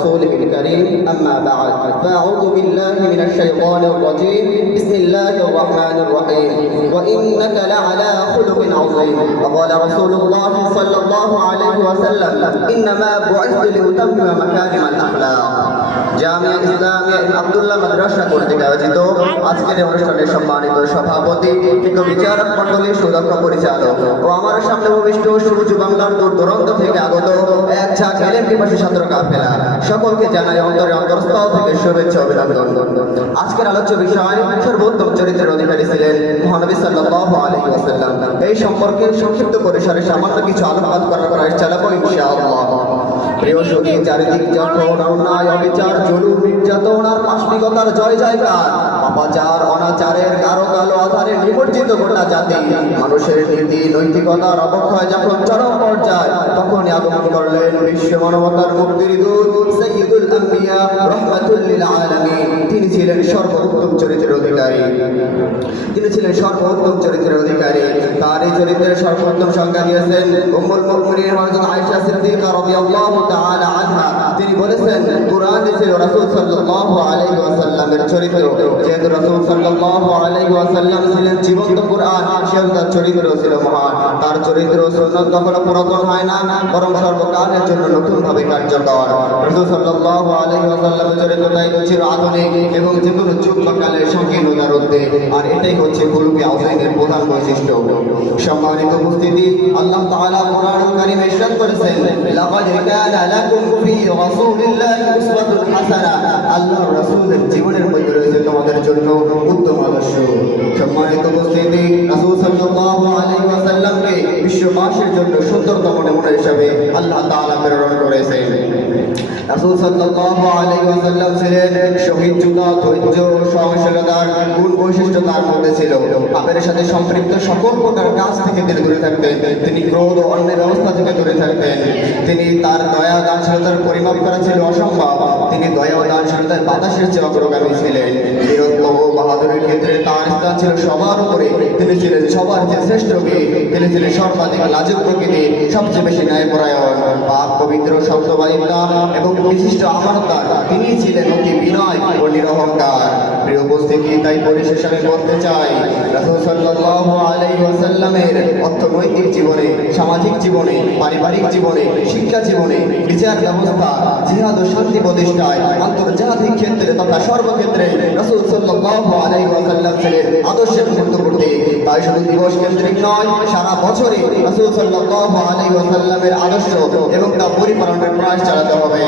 ورسوله الكريم أما بعد فأعوذ بالله من الشيطان الرجيم بسم الله الرحمن الرحيم وإنك لعلى خلق عظيم وقال رسول الله صلى الله عليه وسلم إنما بعثت لأتمم مكارم الأخلاق জামিয়া ইসলামিয়া আব্দুল্লাহ মাদ্রাসা কর্তৃক আয়োজিত আজকের অনুষ্ঠানের সম্মানিত সভাপতি এবং বিচারক মণ্ডলীর সুদক্ষ পরিচালক ও আমার সামনে উপবিষ্ট সূর্য বাংলার দূর দূরান্ত থেকে আগত এক ঝাঁক এলেম পিপাসী ছাত্র কাফেলা সকলকে জানাই অন্তরে অন্তরস্থল থেকে শুভেচ্ছা অভিনন্দন। আজকের আলোচ্য বিষয় সর্বোত্তম চরিত্রের অধিকারী ছিলেন মহানবী সাল্লাল্লাহু আলাইহি ওয়াসাল্লাম। এই সম্পর্কে সংক্ষিপ্ত পরিসরে সামান্য কিছু আলোকপাত করার প্রয়াস চালাবো ইনশাআল্লাহ। প্রিয় সখী, চারিদিক যখন অন্যায় অবিচার জুলুম নির্যাতন আর পাশবিকতার জয় জয়কার, অপাচার অনাচারের গাঢ় কালো আধারে নিমজ্জিত গোটা জাতি, মানুষের নীতি নৈতিকতার অবক্ষয় যখন চরম পর্যায়ে, তখনই আগমন করলেন বিশ্ব মানবতার মুক্তির দূত সাইয়্যিদুল আম্বিয়া রাহমাতুল লিল আলামিন। তিনি ছিলেন সর্বোত্তম চরিত্রের অধিকারী। তার এই চরিত্রের সর্বোত্তম সংজ্ঞা দিয়েছেন উম্মুল মুমিনিন হযরত আয়েশা সিদ্দিকা রাদিয়াল্লাহু তাআলা আনহা। তিনি বলেছেন, কুরআনে ছিল রাসূল সাল্লাল্লাহু আলাইহি ওয়াসাল্লামের চরিত্র। যেহেতু রাসূল সাল্লাল্লাহু আলাইহি ওয়াসাল্লাম ছিলেন জীবন্ত কুরআন, সেও তার চরিত্র ছিল মহান। তার চরিত্র সুন্নাত কখনো পুরাতন হয় না, বরং সর্বকালের জন্য নতুন ভাবে কার্যকর। রাসূল সাল্লাল্লাহু আলাইহি ওয়াসাল্লামের চরিত্রটাই ছিল আধুনিক এবং যে কোনো যুগ বা কালের সংকীর্ণতার ঊর্ধ্বে, আর এটাই হচ্ছে খুলুকে আযীমের প্রধান বৈশিষ্ট্য। সম্মানিত উপস্থিতি, আল্লাহ তাআলা কোরআনুল কারীমে ইরশাদ করেছেন, লাকাদ কানা লাকুম ফি রাসূলিল্লাহি উসওয়াতুন হাসানাহ। আল্লাহর রাসূলের জীবনের মধ্যে রয়েছে তোমাদের জন্য উত্তম আদর্শ। সম্মানিত উপস্থিতি, রাসূল সাল্লাল্লাহু আলাইহি ওয়াসাল্লামকে বিশ্ববাসীর জন্য সুন্দরতম নমুনা হিসেবে আল্লাহ তাআলা প্রেরণ করেছেন। রাসূল সাল্লাল্লাহু আলাইহি ওয়াসাল্লাম ছিলেন সহিষ্ণুতা, ধৈর্য ও সহনশীলতার গুণ বৈশিষ্ট্য তার মধ্যে ছিল। পাপের সাথে সম্পৃক্ত সকল প্রকার কাজ থেকে তিনি দূরে থাকতেন। তিনি ক্রোধ ও অন্যের ব্যবস্থা থেকে দূরে থাকতেন। তিনি তার দয়া দানশীলতার পরিমাপ করা ছিল অসম্ভব। তিনি দয়া ও দানশীলতার বাতাসের চেয়ে অগ্রগামী ছিলেন। বীরত্ব ও বাহাদুরের ক্ষেত্রে তার স্থান ছিল সবার উপরে। তিনি ছিলেন সবার চেয়ে শ্রেষ্ঠ বীর। তিনি ছিলেন সর্বাধিক লাজুক প্রকৃতি, সবচেয়ে বেশি ন্যায়পরায়ণ, পাক পবিত্র, শব্দবাহিতা এবং বিশিষ্ট আমানতদার। তিনি ছিলেন অতি বিনয় ও নিরহংকার। প্রিয় উপস্থিতি, তাই পরিশেষে আমি বলতে চাই, রাসূল সাল্লাল্লাহু আলাইহি ওয়াসাল্লামের অর্থনৈতিক জীবনে, সামাজিক জীবনে, পারিবারিক জীবনে, শিক্ষা জীবনে, বিচার ব্যবস্থা, জিহাদ ও শান্তি প্রতিষ্ঠায়, আন্তর্জাতিক ক্ষেত্রে তথা সর্বক্ষেত্রে রাসূল সাল্লাল্লাহু আলাইহি ওয়াসাল্লাম ছিলেন আদর্শের মধ্যবর্তী। তাই শুধু দিবস কেন্দ্রিক নয়, সারা বছরই রাসূল সাল্লাল্লাহু আলাইহি ওয়াসাল্লামের আদর্শ এবং তা পরিপালনের প্রয়াস চালাতে হবে।